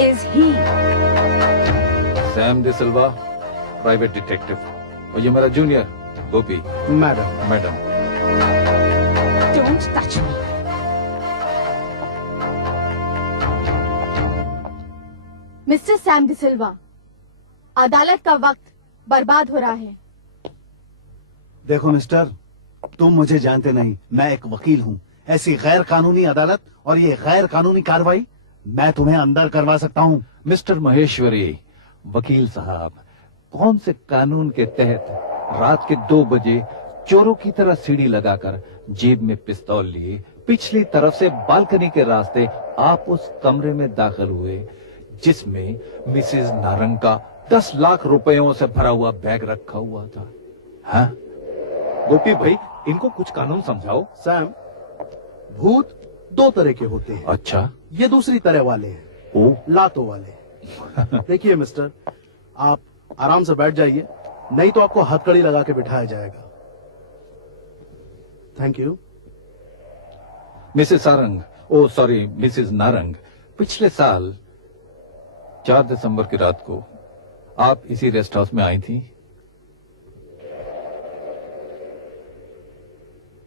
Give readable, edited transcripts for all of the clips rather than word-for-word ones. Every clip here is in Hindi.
is he? Sam D'Silva, private detective, और ये मेरा junior Gopi. Madam. Don't touch me. Mister Sam D'Silva, अदालत का वक्त बर्बाद हो रहा है। देखो मिस्टर, तुम मुझे जानते नहीं, मैं एक वकील हूँ। ऐसी गैर कानूनी अदालत और ये गैर कानूनी कार्रवाई मैं तुम्हें अंदर करवा सकता हूँ। मिस्टर महेश्वरी, वकील साहब, कौन से कानून के तहत रात के 2 बजे चोरों की तरह सीढ़ी लगाकर जेब में पिस्तौल लिए पिछली तरफ से बालकनी के रास्ते आप उस कमरे में दाखिल हुए जिसमें मिसेज नारंग का 10 लाख रुपयों से भरा हुआ बैग रखा हुआ था? हाँ? गोपी भाई, इनको कुछ कानून समझाओ। सैम, भूत 2 तरह के होते हैं। अच्छा, ये दूसरी तरह वाले हैं, ओ लातों वाले। देखिए मिस्टर, आप आराम से बैठ जाइए, नहीं तो आपको हथकड़ी लगा के बिठाया जाएगा। Thank you. Mrs Sarang, oh sorry Mrs Narang, पिछले साल 4 दिसंबर की रात को आप इसी रेस्ट हाउस में आई थी?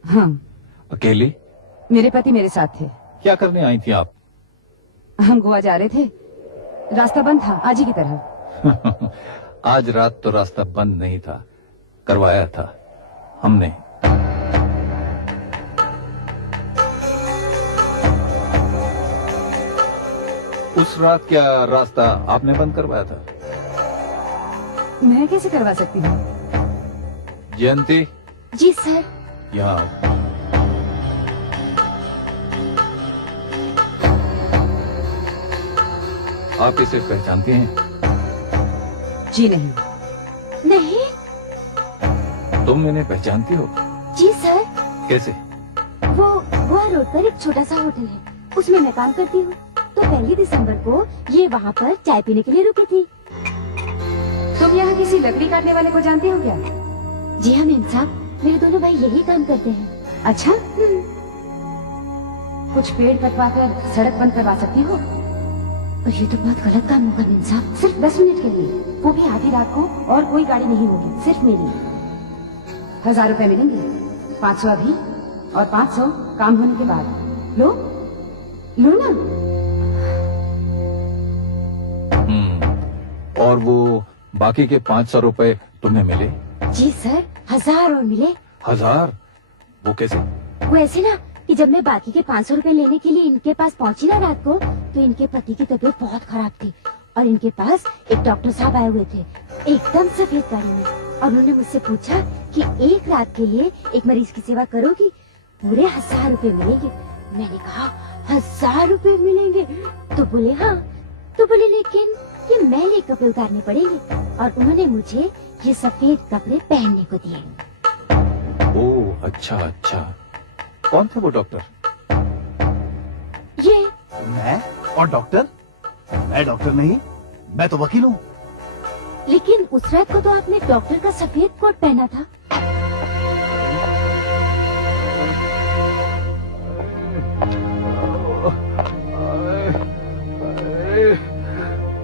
हाँ। अकेली? मेरे पति मेरे साथ थे। क्या करने आई थी आप? हम गोवा जा रहे थे, रास्ता बंद था, आज ही की तरह। आज रात तो रास्ता बंद नहीं था, करवाया था हमने। उस रात क्या रास्ता आपने बंद करवाया था? मैं कैसे करवा सकती हूँ? जयंती, जी सर। यहाँ आओ। आप इसे पहचानती हैं? जी नहीं। नहीं। तुम इन्हें पहचानती हो? जी सर। कैसे? वो गोवा रोड पर एक छोटा सा होटल है, उसमें मैं काम करती हूँ। तो 1 दिसंबर को ये वहाँ पर चाय पीने के लिए रुकी थी। तुम यहाँ किसी लकड़ी काटने वाले को जानते हो क्या? जी हाँ मैम साहब, मेरे दोनों भाई यही काम करते हैं। अच्छा, कुछ पेड़ कटवाकर सड़क बंद करवा सकती हो? और ये तो बहुत गलत काम होगा मैम साहब। सिर्फ 10 मिनट के लिए, वो भी आधी रात को, और कोई गाड़ी नहीं होगी, सिर्फ मेरी। 1000 रुपए मिलेंगे, 500 अभी और 500 काम होने के बाद। लो ना। और वो बाकी के 500 रुपए तुम्हें मिले? जी सर, 1000 और मिले। 1000? वो कैसे? वो ऐसे ना कि जब मैं बाकी के 500 रुपए लेने के लिए इनके पास पहुंची ना रात को, तो इनके पति की तबीयत बहुत खराब थी और इनके पास एक डॉक्टर साहब आए हुए थे, एकदम सफेद गाड़ी में। और उन्होंने मुझसे पूछा कि एक रात के लिए एक मरीज की सेवा करोगी, पूरे 1000 रुपए मिलेंगे। मैंने कहा 1000 रुपए मिलेंगे? तो बोले हाँ। तो बोले लेकिन ये मैले कपड़े उतारने पड़ेंगे, और उन्होंने मुझे ये सफेद कपड़े पहनने को दिए। ओह अच्छा अच्छा। कौन थे वो डॉक्टर? ये मैं? और डॉक्टर? मैं डॉक्टर नहीं, मैं तो वकील हूँ। लेकिन उस रात को तो आपने डॉक्टर का सफेद कोट पहना था।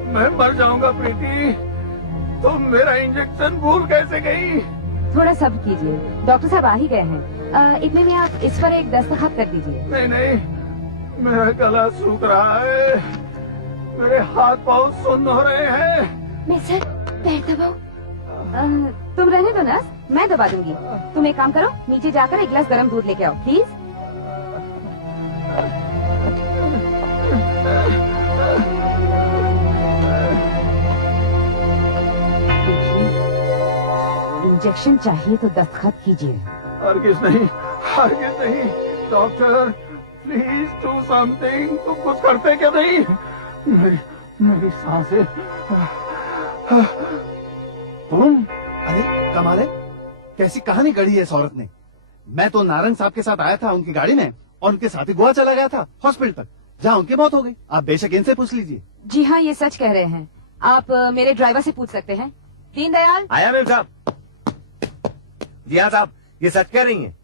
मैं मर जाऊंगा प्रीति, तुम मेरा इंजेक्शन भूल कैसे गई? थोड़ा सब्र कीजिए, डॉक्टर साहब आ ही गए हैं। इतने में आप इस पर एक दस्तखत कर दीजिए। नहीं नहीं, मेरा गला सूख रहा है, मेरे हाथ पाँव सुन्न हो रहे हैं। मैं सर पैर दबाऊं? तुम रहने दो नर्स, मैं दबा दूंगी। तुम एक काम करो, नीचे जाकर एक गिलास गर्म दूध लेके आओ प्लीज। इंजेक्शन चाहिए तो दस्तखत कीजिए। हरगिज नहीं, हरगिज नहीं। Doctor please do something. तुम कुछ करते क्या नहीं? मेरी सांसें। तुम? अरे कमाल है, कैसी कहानी गढ़ी है इस औरत ने। मैं तो नारंग साहब के साथ आया था उनकी गाड़ी में, और उनके साथ ही गोवा चला गया था हॉस्पिटल तक, जहाँ उनकी मौत हो गई। आप बेशक इनसे पूछ लीजिए। जी हाँ, ये सच कह रहे हैं। आप मेरे ड्राइवर से पूछ सकते हैं। दीनदयाल। आया मेम साहब। जी हाँ साहब, ये सच कह रही हैं।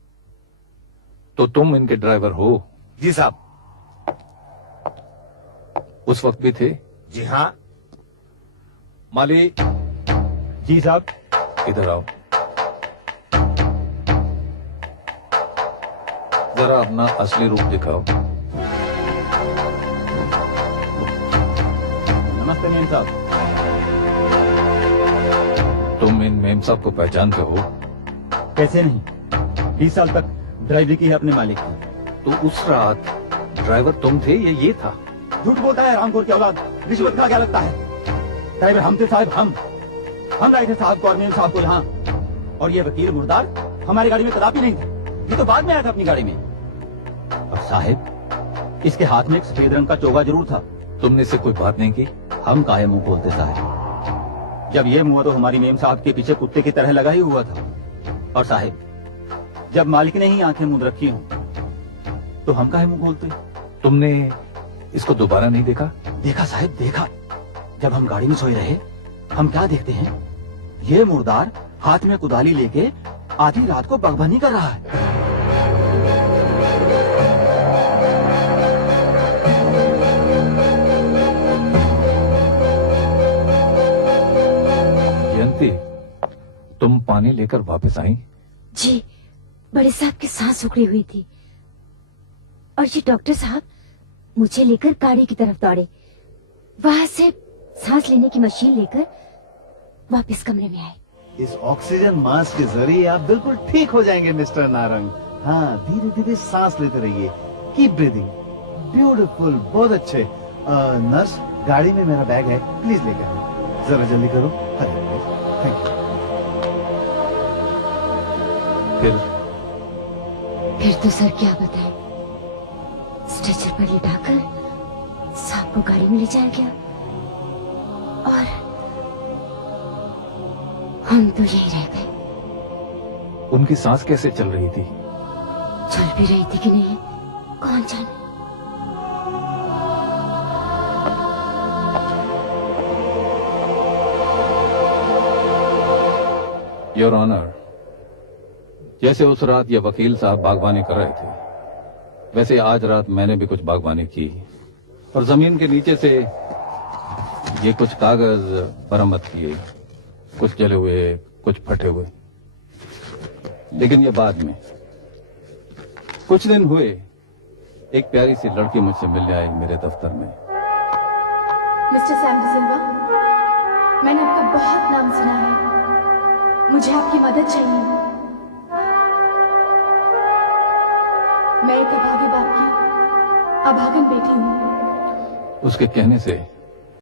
तो तुम इनके ड्राइवर हो? जी साहब। उस वक्त भी थे? जी हाँ। माली, जी साहब। इधर आओ। जरा अपना असली रूप दिखाओ। नमस्ते मेम साहब। तुम इन मेम साहब को पहचानते हो? कैसे नहीं, 20 साल तक ड्राइवरी की है अपने मालिक की। तो उस रात ड्राइवर तुम थे या ये था? झूठ बोलता है रामपुर की औलाद, रिश्वत का क्या लगता है? ड्राइवर हम थे साहब, हम लाए थे साहब को और मेम साहब को यहाँ। और ये वकील मुर्दार हमारी गाड़ी में कदापि नहीं था, ये तो बाद में आया था अपनी गाड़ी में। और साहब, इसके हाथ में एक सफेद रंग का चोगा जरूर था। तुमने इससे कोई बात नहीं की? हम काहे मुंह खोलते साहब, जब ये मुंह तो हमारी मेम साहब के पीछे कुत्ते की तरह लगा ही हुआ था। और साहब, जब मालिक ने ही आंखें मूंद रखी हों तो हम काहे मुंह खोलते? तुमने इसको दोबारा नहीं देखा? देखा साहब, देखा। जब हम गाड़ी में सोए रहे, हम क्या देखते हैं, ये मुर्दार हाथ में कुदाली लेके आधी रात को बगबानी कर रहा है। जयंती, तुम पानी लेकर वापस आई? जी, बड़े साहब की सांस उखड़ी हुई थी और ये डॉक्टर साहब मुझे लेकर गाड़ी की तरफ दौड़े। वहां से सांस लेने की मशीन लेकर वापस कमरे में आए। इस ऑक्सीजन मास्क के जरिए आप बिल्कुल ठीक हो जाएंगे मिस्टर नारंग। हाँ, धीरे धीरे सांस लेते रहिए। Keep breathing. ब्यूटीफुल, बहुत अच्छे। नर्स, गाड़ी में मेरा बैग है, प्लीज लेकर आइए। जरा जल्दी करो। Thank you. फिर तो सर क्या बताएं, स्ट्रेचर पर लिटाकर साहब को गाड़ी में ले जाया गया और हम तो यही रह गए। उनकी सांस कैसे चल रही थी? चल भी रही थी कि नहीं, कौन जाने। योर ऑनर, जैसे उस रात ये वकील साहब बागवानी कर रहे थे, वैसे आज रात मैंने भी कुछ बागवानी की और जमीन के नीचे से ये कुछ कागज बरामद किए, कुछ जले हुए, कुछ फटे हुए। लेकिन ये बाद में, कुछ दिन हुए, एक प्यारी सी लड़की मुझसे मिलने आई मेरे दफ्तर में। मिस्टर सैम डी सिल्वा, मैंने आपका बहुत नाम सुना है, मुझे आपकी मदद चाहिए। मैं एक अभागे बाप की अभागन बेटी हूँ। उसके कहने से